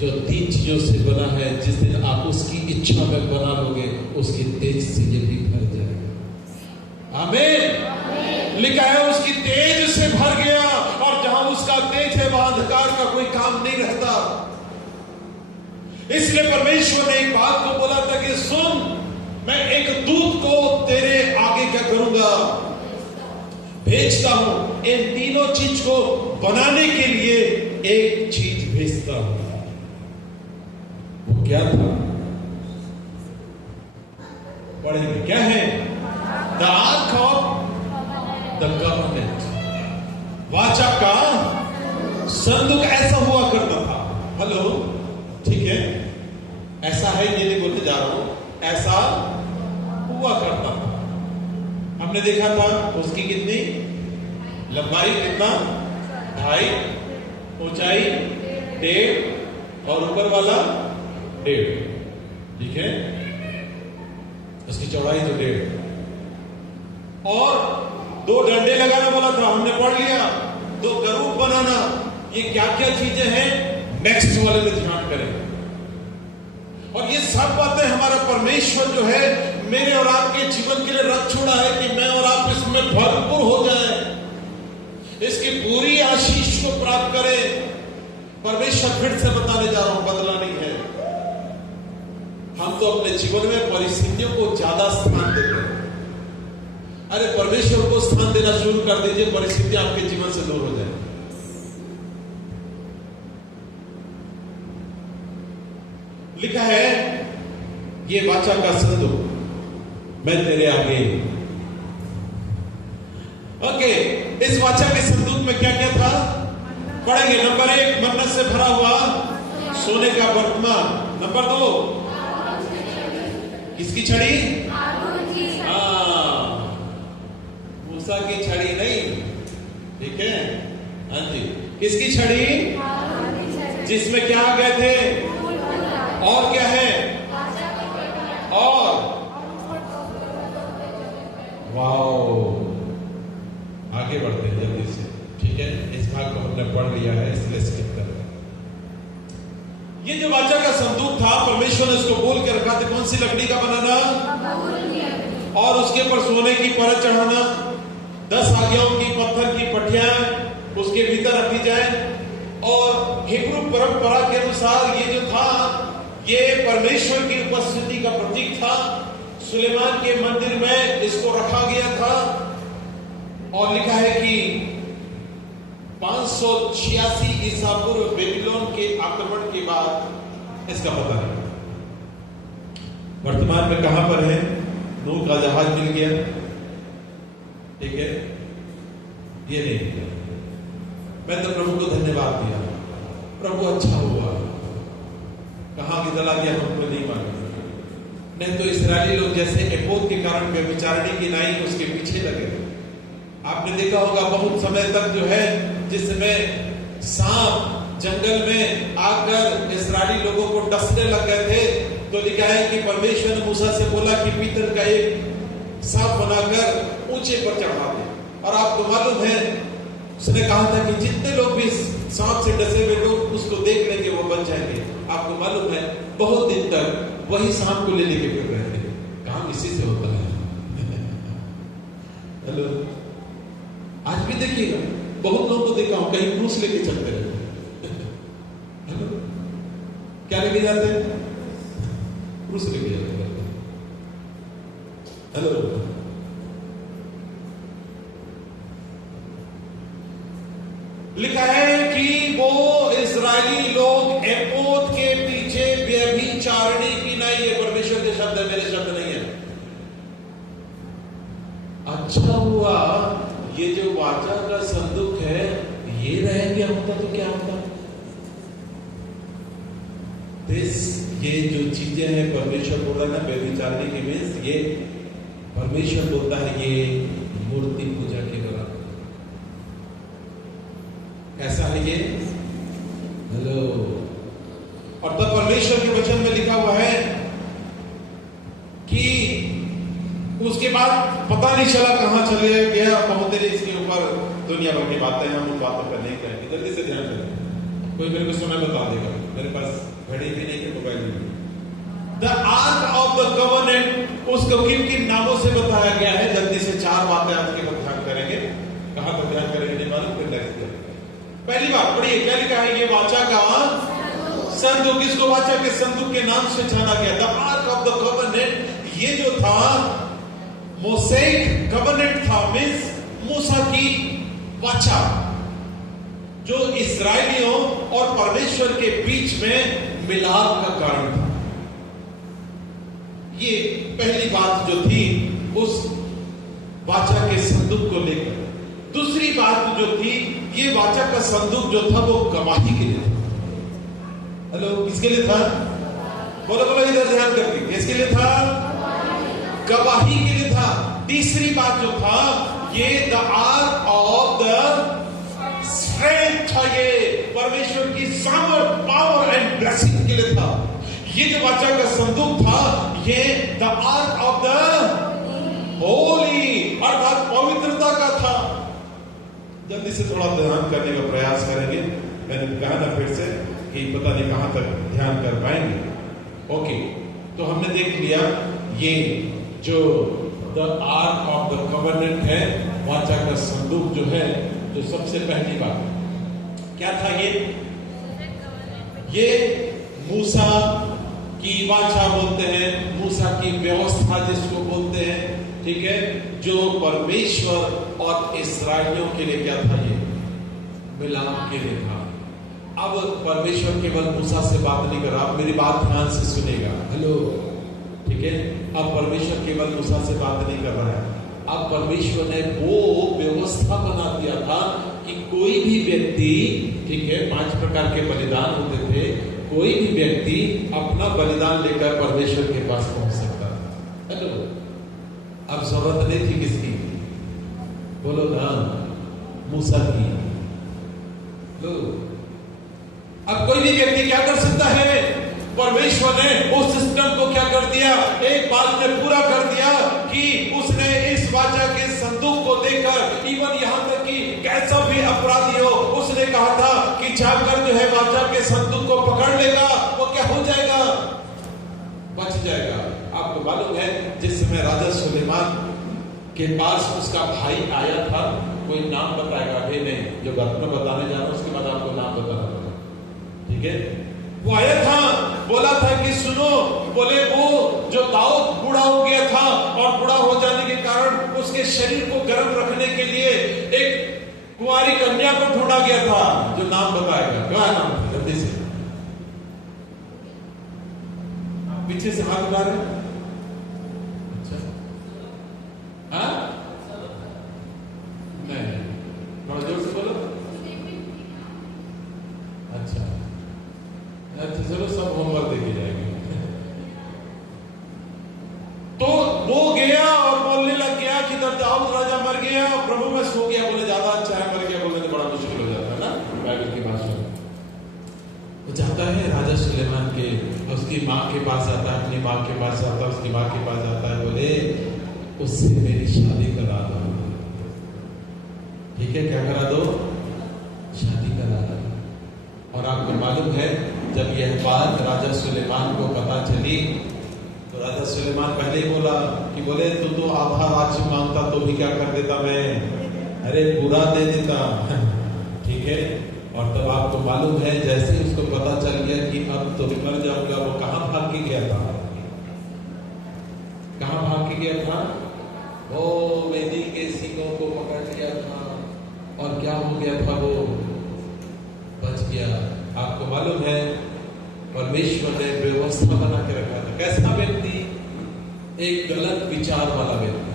जो 3 चीजों से बना है, जिस दिन आप उसकी इच्छा में बना लोगे उसकी तेज से ये भी भर जाएगा। आमीन। लिखा है उसकी तेज से भर गया, और जहां उसका तेज है वहां अंधकार का कोई काम नहीं रहता। इसलिए परमेश्वर ने एक बात को बोला था कि सुन, मैं एक दूत को तेरे आगे क्या करूंगा? भेजता हूं। इन तीनों चीज को बनाने के लिए एक चीज भेजता हूं। वो क्या था? पढ़ेंगे, क्या है? The arc of the covenant, वाचा का संदूक ऐसा हुआ करता था। हेलो, ठीक है, ऐसा है ये नहीं बोलते जा रहा हूं, ऐसा हुआ करता था। हमने देखा था उसकी कितनी लंबाई, कितना 2.5, ऊंचाई 1.5 और ऊपर वाला 1.5, ठीक है, उसकी चौड़ाई तो 1.5, और 2 डंडे लगाना बोला था, हमने पढ़ लिया। 2 गरूब बनाना। ये क्या क्या चीजें हैं नेक्स्ट वाले में ध्यान करें। और ये सब बातें हमारा परमेश्वर जो है मेरे और आपके जीवन के लिए रख छोड़ा है कि मैं और आप इसमें भरपूर हो जाए, इसकी पूरी आशीष को प्राप्त करें। परमेश्वर फिर से बताने जा रहा हूं, बदला नहीं है। हम तो अपने जीवन में परिस्थितियों को ज्यादा स्थान देते हैं। अरे परमेश्वर को स्थान देना शुरू कर दीजिए, परिस्थिति आपके जीवन से दूर हो जाए। लिखा है ये वाचा का संदूक मैं तेरे आगे। ओके, इस वाचा के संदूक में क्या क्या था पढ़ेंगे। नंबर 1, मन्नत से भरा हुआ सोने का बर्तमान। नंबर 2, किसकी छड़ी? मूसा की छड़ी नहीं, ठीक है, हाँ जी, किसकी छड़ी? जिसमें क्या आ गए थे? और क्या है? और वाओ, आगे बढ़ते हैं जल्दी से, ठीक है। इस भाग को हमने पढ़ लिया है इसलिए स्किप कर रहे हैं। ये जो वाचा का संदूक था परमेश्वर ने इसको बोल के रखा था, कौन सी लकड़ी का बनाना और उसके ऊपर सोने की परत चढ़ाना, 10 आज्ञाओं की पत्थर की पटियां उसके भीतर रखी जाए। और हिब्रू परंपरा के अनुसार ये जो था ये परमेश्वर की उपस्थिति का प्रतीक था। सुलेमान के मंदिर में इसको रखा गया था और लिखा है कि 586 ईसा पूर्व बेबीलोन के आक्रमण के बाद इसका पता है। वर्तमान में कहां पर है? नूह का जहाज मिल गया, ठीक है, ये नहीं। मैं तो प्रभु को धन्यवाद दिया, प्रभु अच्छा हुआ, कहां भी चला गया हमको नहीं मालूम। नहीं तो इस्राएली लोग जैसे एपोद के कारण व्यभिचारिणी की नाई उसके पीछे लगे। आपने देखा होगा बहुत समय तक जो है, जिसमें सांप जंगल में आकर इस्राएली लोगों को डसने लग गए थे, तो लिखा है कि परमेश्वर ने मूसा से बोला कि पीतल का एक सांप बनाकर ऊंचे पर चढ़ा दे। और आपको मालूम है, उसने कहा था कि जितने लोग भी सांप से डसे हुए लोग उसको देख लेंगे वो बच जाएंगे। आपको मालूम है, बहुत दिन तक वही सांप को ले लेके फिर रहे थे। काम इसी से होता है। हेलो, आज भी देखिएगा, बहुत लोगों को देखा हूं कहीं क्रूस लेके चलते रहते। हेलो, क्या लेके जाते हैं? क्रूस लेके जाते हैं। हेलो, लिखा है कि वो इजरायली लोग एपोद के पीछे व्यभिचारिणी की नहीं, ये परमेश्वर के शब्द है, मेरे शब्द नहीं है। अच्छा हुआ ये जो वाचा का संदूक है ये रह गया होता तो क्या होता? ये जो चीजें हैं परमेश्वर बोल रहा है ना, व्यभिचारिणी की मीन्स ये परमेश्वर बोलता है ये मूर्ति पूजा के बराबर। कैसा है ये? हेलो, और तब परमेश्वर के वचन में लिखा हुआ है कि उसके बाद पता नहीं चला कहां चले गया। बहुत देर इसके ऊपर दुनिया भर की बातें, हम उन बातों पर नहीं करेंगे, जल्दी से ध्यान दें। कोई मेरे को समय बता देगा, मेरे पास घड़ी भी नहीं है, मोबाइल भी नहीं। The arc of the covenant, उसको किन किन नामों से बताया गया है? जल्दी से 4 बातें आज के बाद ध्यान करेंगे। कहां पर ध्यान करेंगे नहीं मालूम, फिर नेक्स्ट करेंगे। पहली बात पढ़िए, क्या लिखा है? ये वाचा का संदूक। इसको वाचा के संदूक के नाम से जाना गया। The arc of the covenant, ये जो था मोसेक कवर्नेंट था, मीन्स मूसा की वाचा, जो इस्राएलियों और परमेश्वर के बीच में मिलाप का कारण था। ये पहली बात जो थी उस वाचा के संदूक को लेकर। दूसरी बात जो थी, ये वाचा का संदूक जो था वो गवाही के लिए था। हेलो, किसके लिए था? बोलो बोलो, इधर ध्यान करके, किसके लिए था? गवाही के लिए था। तीसरी बात जो था, ये the arc of the strength था, ये परमेश्वर की सामर्थ, पावर एंड ब्लेसिंग के लिए था। ये जो वाचा का संदूक था, ये the arc of the Holi, अर्थात पवित्रता का था। जल्दी से थोड़ा ध्यान करने का प्रयास करेंगे। मैंने कहा ना फिर से कि पता नहीं कहां तक ध्यान कर पाएंगे। ओके, तो हमने देख लिया ये जो the arc of the covenant है, वाचा का संदूक जो है, जो सबसे पहली बात क्या था? ये मूसा की वाचा बोलते हैं, मूसा की व्यवस्था जिसको बोलते हैं, ठीक है, जो परमेश्वर और इस्राएलियों के लिए क्या था? ये मिलाप के लिए था। अब परमेश्वर केवल मूसा से बात नहीं कर रहा, आप मेरी बात ध्यान से सुनेगा। हेलो, ठीक है, अब परमेश्वर केवल मूसा से बात नहीं कर रहा है। अब परमेश्वर ने वो व्यवस्था बना दिया था कि कोई भी व्यक्ति, ठीक है, 5 प्रकार के बलिदान होते थे, कोई भी व्यक्ति अपना बलिदान लेकर परमेश्वर के पास पहुंच सकता था। हेलो, अब जरूरत नहीं थी किसकी? बोलो ना, मूसा की। लो, अब कोई भी व्यक्ति क्या कर सकता है? परमेश्वर ने उस सिस्टम को क्या कर दिया? एक बात में पूरा कर दिया कि उसने इस वाचा के संदूक को देखकर, इवन यहां तक कि कैसा भी अपराधी हो, उसने कहा था कि जाकर जो है वाचा के संदूक को पकड़ लेगा, वो क्या हो जाएगा? बच जाएगा। आपको मालूम है, जिस समय राजा सुलेमान के पास उसका भाई आया था, कोई नाम बताएगा? अभी नहीं, जो बात मैं बताने जा रहा हूं उसके बाद आपको नाम बताना पड़ेगा, ठीक है? वो आया था, बोला था कि सुनो, बोले वो जो दाऊद बूढ़ा हो गया था और बूढ़ा हो जाने के कारण उसके शरीर को गर्म रखने के लिए एक कुंवारी कन्या को ढूंढा गया था, जो नाम बताएगा। क्या नाम था? जल्दी से, पीछे से हाथ उठा रहे। अच्छा, हाँ, नहीं, थोड़ा जोर से बोलो। अच्छा, चलो सब होमवर्क देखे जाएंगे। तो वो गया और बोलने लग गया कि दाऊद राजा मर गया, गया प्रभु मैं सो गया, बोले ज्यादा अच्छा है, मर गया बोलने तो बड़ा मुश्किल हो जाता है ना बाइबल की भाषा में। वो जाता है राजा सुलेमान के, उसकी माँ के पास आता है, अपनी माँ के पास आता है, उसकी माँ के पास आता है, बोले उससे मेरी शादी करा दो। ठीक है, क्या करा दो? शादी करा दो। और आपको मालूम है जब यह बात राजा सुलेमान को पता चली तो राजा सुलेमान पहले ही बोला कि बोले तू तो आधा राज्य मांगता तो भी क्या कर देता मैं, अरे पूरा दे देता। ठीक है, और तब आपको मालूम है जैसे उसको पता चल गया कि अब तो मर जाऊंगा, वो कहां भाग के गया था? कहां भाग के गया था? वो वेदी के सींगों को पकड़ लिया था और क्या हो गया था? वो बच गया। आपको मालूम है परमेश्वर ने व्यवस्था बना के रखा था। कैसा व्यक्ति? एक गलत विचार वाला व्यक्ति,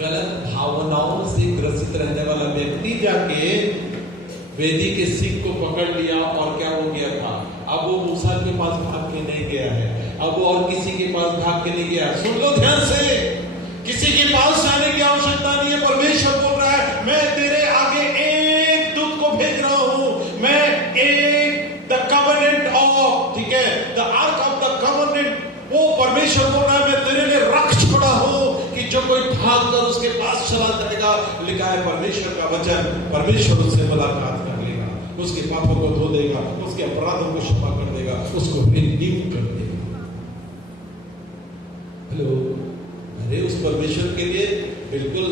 गलत भावनाओं से ग्रसित रहने वाला व्यक्ति जाके वेदी के सींग को पकड़ लिया और क्या हो गया था? अब वो मूसा के पास भाग के नहीं गया है, अब वो और किसी के पास भाग के नहीं गया। सुन लो ध्यान से, किसी के पास जाने की आवश्यकता नहीं है। परमेश्वर बोल रहा है मैं तेरे आगे एक दूत को भेज रहा हूं, मैं एक द कवनेंट ऑफ, ठीक है, the arc of the covenant, वो परमेश्वर बोल रहा है मैं तेरे लिए रख छोड़ा हूं कि जो कोई भाग कर उसके पास चला जाएगा। लिखा है परमेश्वर का वचन, परमेश्वर उससे मुलाकात कर लेगा, उसके पापों को धो देगा, उसके अपराधों को क्षमा कर देगा, उसको रिन्यू कर देगा। हेलो, अरे उस परमेश्वर के लिए बिल्कुल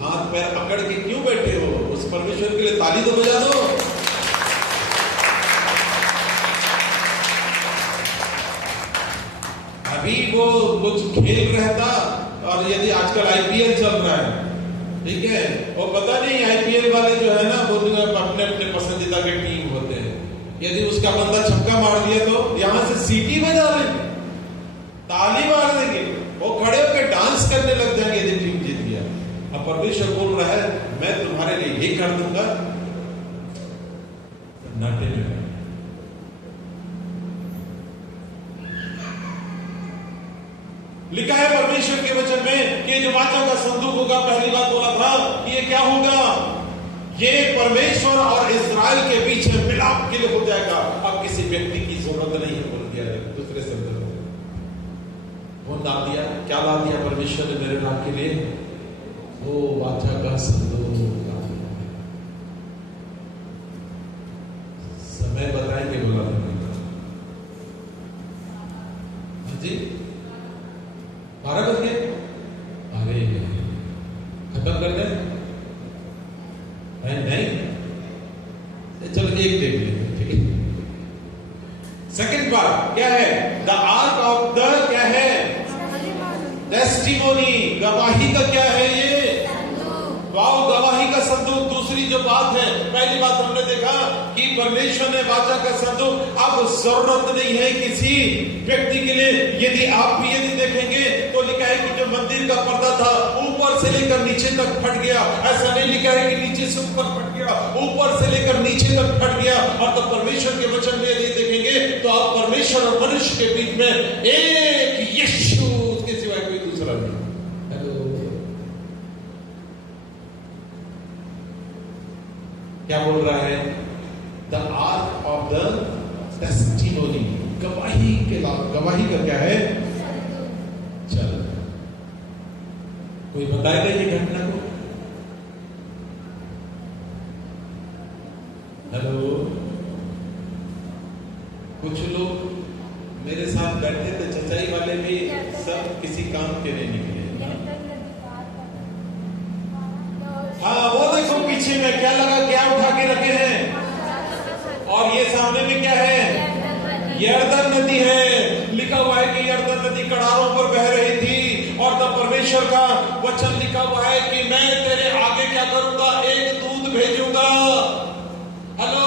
हाथ पैर पकड़ के क्यों बैठे हो? उस परमेश्वर के लिए ताली तो बजा दो। अभी वो कुछ खेल रहता, और यदि आजकल आईपीएल चल रहा है, ठीक है, और पता नहीं आईपीएल वाले जो है ना वो अपने अपने पसंदीदा के टीम होते हैं, यदि उसका बंदा छक्का मार दिया तो यहां से सीटी बजा लेंगे, ताली मार देंगे, वो खड़े होकर डांस करने लग जाएंगे यदि टीम जीत गया। अब परमेश्वर बोल रहा है मैं तुम्हारे लिए ये कर दूंगा, नाटे में। लिखा है परमेश्वर के वचन में कि जो वाचा का संदूक होगा, पहली बात बोला था कि ये क्या होगा? ये परमेश्वर और इस्राएल के बीच में मिलाप के लिए हो जाएगा। अब किसी व्यक्ति की जरूरत नहीं है, बोल दिया है दूसरे शब्द में। वो ला दिया, क्या ला दिया परमेश्वर ने मेरे नाम के लिए? वो वाचा का संदूक। समय बताएंगे, बोला जी 12 बज गए, अरे खत्म कर दे? नहीं, चलो एक देख लेते, ठीक है। सेकंड बात क्या है? द आर्क ऑफ द क्या है? टेस्टिमोनी, गवाही का क्या है ये? वाओ, गवाही का संदूक। दूसरी जो बात है, पहली बात हमने देखा कि परमेश्वर ने वाचा का संदूक, अब जरूरत नहीं है किसी व्यक्ति के लिए। यदि आप भी यदि देखेंगे तो लिखा है कि जो मंदिर का पर्दा था ऊपर से लेकर नीचे तक फट गया। ऐसा नहीं लिखा है कि नीचे से ऊपर फट गया, ऊपर से लेकर नीचे तक फट गया। और तो परमेश्वर के वचन में यदि देखेंगे तो आप परमेश्वर और मनुष्य के बीच में एक यीशु, उसके सिवाय कोई दूसरा नहीं। क्या बोल रहा है? The arc of the testimony, गवाही के बाद। गवाही का क्या है? चल, कोई बताएगा ये घटना को? हेलो, कुछ लोग मेरे साथ बैठे थे, चचाई वाले भी सब किसी काम के नहीं निकले। हाँ, वो देखो पीछे में क्या लगा, क्या उठा के रखे हैं, और ये सामने में क्या है? यरदन नदी है। लिखा हुआ है कि यरदन नदी कड़ारों पर बह रही थी, और तब परमेश्वर का वचन लिखा हुआ है कि मैं तेरे आगे क्या करूंगा? एक दूत भेजूंगा। हेलो,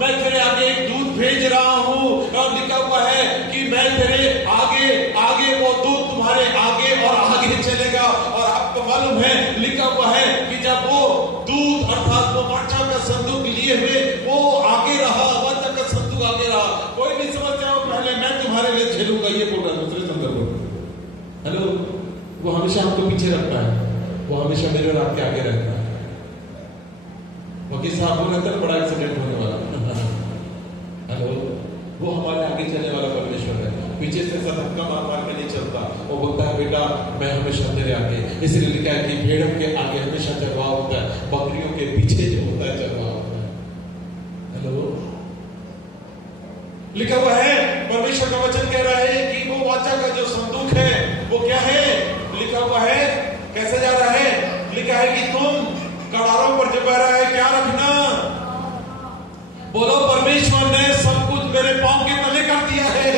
मैं तेरे आगे एक दूत भेज रहा हूं, और लिखा हुआ है कि मैं तेरे आगे आगे वो दूत तुम्हारे आगे और आगे चलेगा। और आपको मालूम है लिखा हुआ है कि जब वो दूत अर्थात वो वाचा का संदूक लिए हुए वो आगे रहा, वाचा का संदूक आगे रहा, कोई नहीं समझ जाओ पहले मैं तुम्हारे लिए झेलूंगा, ये बोल रहा दूसरे संदर्भ में। हेलो, वो हमेशा हमको पीछे रखता है, वो हमेशा मेरे और आपके आगे रहता है। उनके साथ हो रहता है बड़ा एक्सीडेंट होने वाला। हेलो, वो हमारे आगे चलने वाला परमेश्वर है, पीछे से सब धक्का मार मार के नहीं चलता। वो बोलता है बेटा मैं हमेशा तेरे आगे, इसलिए लिखा है कि भेड़ों के आगे हमेशा चरवाहा होता है, बकरियों के पीछे जो होता है चरवाहा होता है। हेलो, लिखा हुआ है, परमेश्वर का वचन कह रहा है कि वो वाचा का जो संदूक है वो क्या है, लिखा हुआ है कैसे जा रहा है, लिखा है कि तुम कड़ारों पर जो बह रहा है क्या रखना, बोलो परमेश्वर ने सब कुछ मेरे पांव के तले कर दिया है।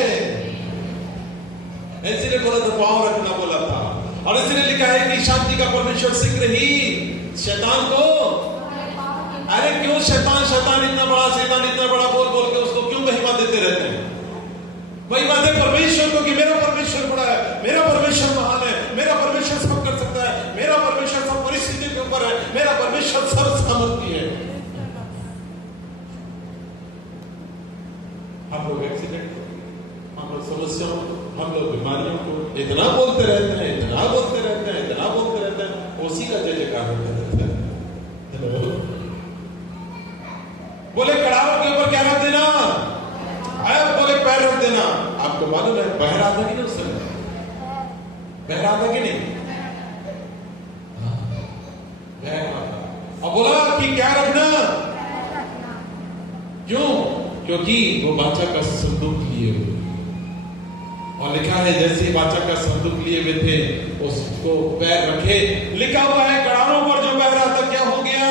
इसलिए बोला था पांव रखना बोला था, और इसलिए लिखा है कि शांति का परमेश्वर शीघ्र ही शैतान को, अरे क्यों शैतान इतना बड़ा बोल बोल के उसको क्यों महिमा देते रहते हैं? महिमा दे परमेश्वर को कि मेरा परमेश्वर बड़ा है, मेरा परमेश्वर महान है, मेरा परमेश्वर सब कर सकता है, मेरा परमेश्वर सब परिस्थितियों के ऊपर है, मेरा परमेश्वर सर्व सामर्थ्य है। हम लोग एक्सीडेंट को, हम लोग समस्याओं, हम लोग बीमारियों को इतना बोलते रहते हैं, उसी का जय जयकार होता रहता है। हेलो, बोले कड़ारों के ऊपर क्या रख देना, बोले पैर रख देना। आपको मालूम है बह रहा था कि नहीं, उस समय बह रहा था कि नहीं, बह रहा था, और बोला कि क्या रखना, क्यों, क्योंकि वो वाचा का संदूक लिए हुए, और लिखा है जैसे वाचा का संदूक लिए हुए थे उसको पैर रखे, लिखा हुआ है कड़ारों पर जो बह रहा था क्या हो गया,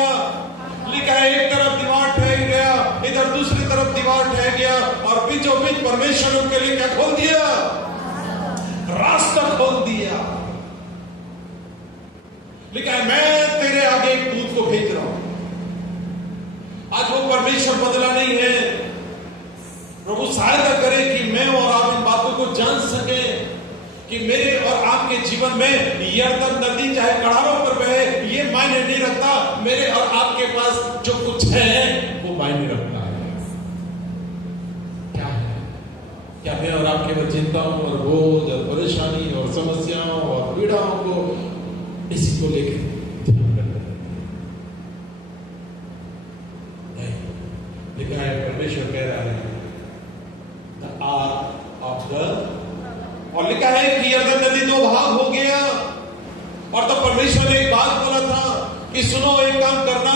लिखा है एक तरफ दीवार ठहर गया, इधर दूसरी तरफ दीवार ठहर गया, और बीचों बीच परमेश्वर उनके लिए क्या खोल दिया, रास्ता खोल दिया। लिखा है मैं तेरे आगे एक दूत को भेज रहा हूं। आज वो परमेश्वर बदला नहीं है। प्रभु सहायता करे कि मैं और आप इन बातों को जान सके कि मेरे और आपके जीवन में यरदन नदी चाहे कड़ारों पर बहे ये मायने नहीं रखता, मेरे और आपके पास जो कुछ है वो मायने रखता है। क्या है, क्या मैं और आपके चिंताओं और बोझ और परेशानी और समस्याओं और पीड़ाओं को इसी को लेकर ध्यान करते हैं? नहीं, लिखा है परमेश्वर कह रहा है द आर्क ऑफ द, और लिखा है कि यरदन नदी दो भाग हो गया, और तब परमेश्वर ने एक बात बोला था कि सुनो एक काम करना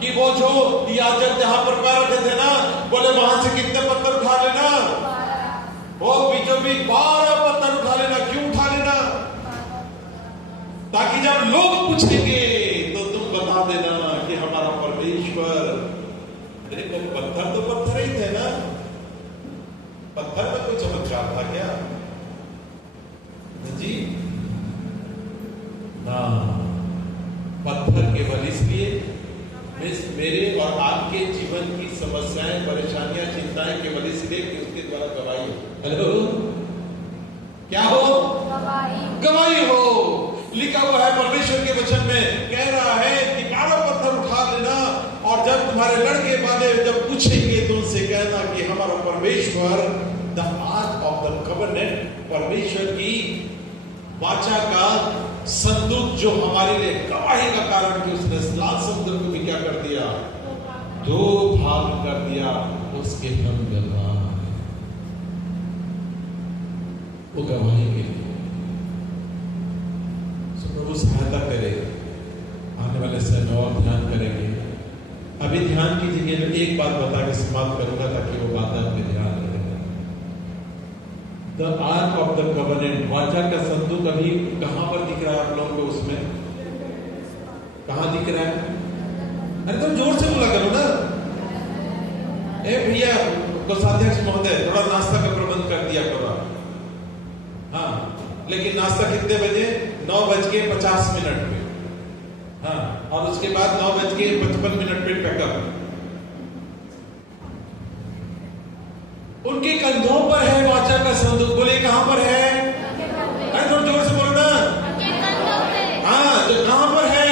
कि वो जो याजक जहां पर पैर रखे थे ना, बोले वहां से कितने पत्थर उठा लेना, वो बीचों बीच 12 पत्थर उठा लेना। क्यों उठा लेना, ताकि जब लोग पूछेंगे तो तुम बता देना कि हमारा परमेश्वर, देखो पत्थर तो पत्थर ही थे ना, पत्थर में कोई चमत्कार था क्या जी, ना, पत्थर केवल इसलिए मेरे और आपके जीवन की समस्याएं, परेशानियां, चिंताएं केवल इसलिए कि उसके द्वारा गवाही हो। हेलो, क्या हो, गवाही हो। लिखा हुआ है परमेश्वर के वचन में, कह रहा है कि 12 पत्थर उठा लेना, और जब तुम्हारे लड़के वाले जब पूछेंगे तो उनसे कहना कि हमारा परमेश्वर द आर्क ऑफ द कवरनेंट, परमेश्वर की वाचा का संदूक जो हमारे लिए गवाही का कारण कि उसने लाल समुद्र को भी क्या कर दिया, 2 भाग कर दिया, उसके हम गवाह, वो गवाही के लिए। प्रभु सहायता करे, आने वाले समय और ध्यान करेंगे। अभी ध्यान कीजिए, मैं एक बात बता के समाप्त करूंगा ताकि वो बात आपके ध्यान रहे। द आर्क ऑफ द कवरनेंट, वाचा का संदूक अभी कहां पर दिख रहा है आप लोगों को, उसमें कहां दिख रहा है? अरे तो जोर से बोला करो ना। ए भैया कोषाध्यक्ष महोदय, थोड़ा नाश्ता का प्रबंध कर दिया करो। हाँ, लेकिन नाश्ता कितने बजे? 9:50 पे। हाँ, और उसके बाद 9:55 पे पैकअप। उनके कंधों पर है वाचा का संदूक। बोले कहां पर है? अरे थोड़ा जोर से बोलना। हाँ, जो कहां पर है?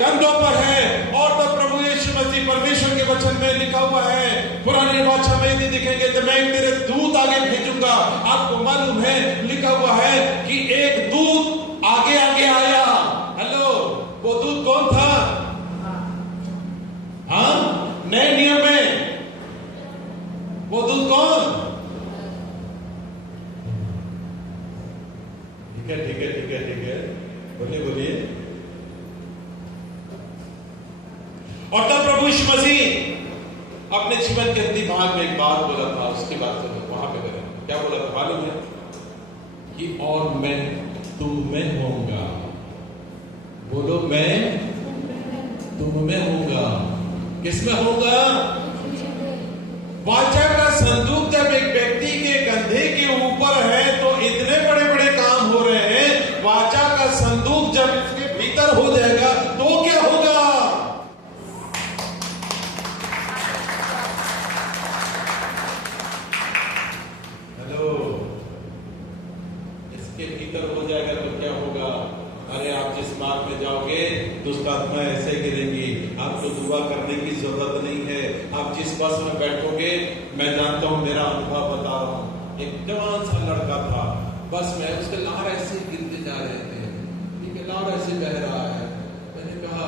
कंधों पर है। और तो प्रभु यीशु मसीह परमेश्वर के वचन में लिखा हुआ है, पुराने वाचा में यदि दिखेंगे तो मैं तेरे दूत आगे भेजूंगा। आपको मालूम है, लिखा हुआ है कि एक दूत आगे आगे आया। हेलो, वो दूत कौन था? ठीक है, ठीक है, ठीक है, ठीक है, बोलिए बोलिए। और तब प्रभु यीशु मसीह अपने जीवन के अंतिम भाग में एक बात बोला था, उसके बाद वहां पे गए, क्या बोला था मालूम है? कि और मैं तुम में होऊंगा। बोलो, मैं तुम में होऊंगा। किसमें होऊंगा? वाचा का संदूक जब एक व्यक्ति के कंधे के ऊपर है तो इतने बड़े बड़े काम हो रहे हैं। वाचा का संदूक जब इसके भीतर हो जाएगा तो क्या होगा? हेलो, इसके भीतर हो जाएगा तो क्या होगा? अरे आप जिस मार्ग में जाओगे दुष्ट आत्मा ऐसे गिरेंगी, आपको दुआ करने की जरूरत नहीं है। आप जिस बस में बैठोगे, मैं जानता हूं, मेरा अनुभव बता रहा हूं, एक जवान सा लड़का था बस में, उसके लार ऐसे गिरते जा रहे थे, ठीक है, लार ऐसे बह रहा है। मैंने कहा,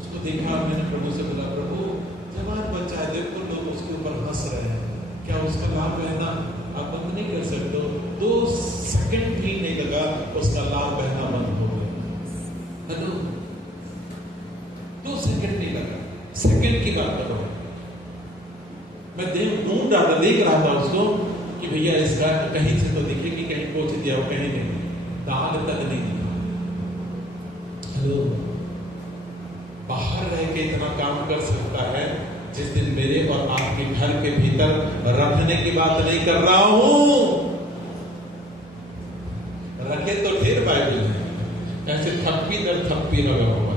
उसको देखा, मैंने प्रभु से बोला, प्रभु जवान बच्चा है, देखो लोग उसके ऊपर हंस रहे हैं, क्या उसका लार बहना आप बंद नहीं कर सकते हो? 2 सेकंड भी नहीं लगा, उसका लार बहना बंद हो गया। हेलो, 2 सेकंड नहीं लगा, सेकंड की बात करो। मैं ढूंढ रहा था, देख रहा था उसको कि भैया इसका कहीं से तो दिखे कि कहीं पहुंच दिया हो, कहीं नहीं, दाल तक नहीं दिखा। हेलो, बाहर रह के इतना काम कर सकता है जिस दिन मेरे और आपके घर के भीतर रखने की बात नहीं कर रहा हूं। रखे तो ढेर बाइबल है, ऐसे थप्पी दर थप्पी लगा हुआ,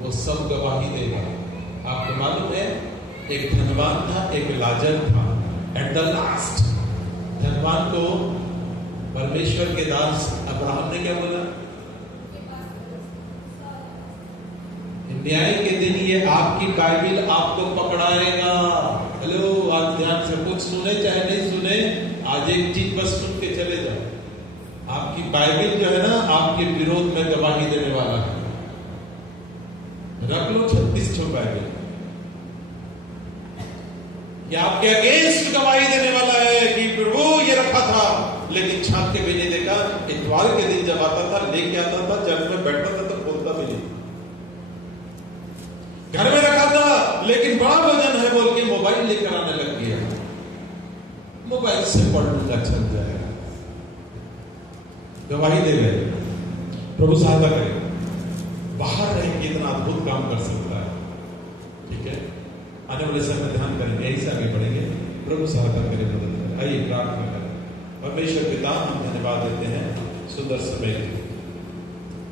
वो सब गवाही देगा। आपको मालूम है, एक धनवान था, एक लाजर था। एट द लास्ट धनवान को परमेश्वर के दास अब्राहम ने क्या बोला? न्याय के दिन ये आपकी बाइबिल आपको पकड़ाएगा। हेलो, आज ध्यान से, कुछ सुने चाहे नहीं सुने, आज एक चीज बस सुन के चले जाओ, आपकी बाइबिल जो है ना आपके विरोध में गवाही देने वाला है। रख लो 36 बाइबिल, ये आपके अगेंस्ट गवाही देने वाला है कि प्रभु ये रखा था, लेकिन छाप के भी नहीं देखा। इतवार के दिन जब आता था, लेके आता था, चर्च में बैठता था तो बोलता भी नहीं। घर में रखा था, लेकिन बड़ा वजन है बोल के मोबाइल लेकर आने लग गया, मोबाइल से पढ़ लूंगा, चल जाएगा। गवाही दे रहे, प्रभु सहायता करे। बाहर रह के इतना अद्भुत काम कर सकता है, ठीक है। आने वाले समय में ध्यान करेंगे, यही से आगे बढ़ेंगे। प्रभु सहायता करे, मदद करे। आइए प्रार्थना करें। परमेश्वर पिता, हम धन्यवाद देते हैं सुंदर समय,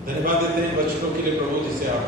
धन्यवाद देते हैं वचनों के लिए प्रभु, जिसे आप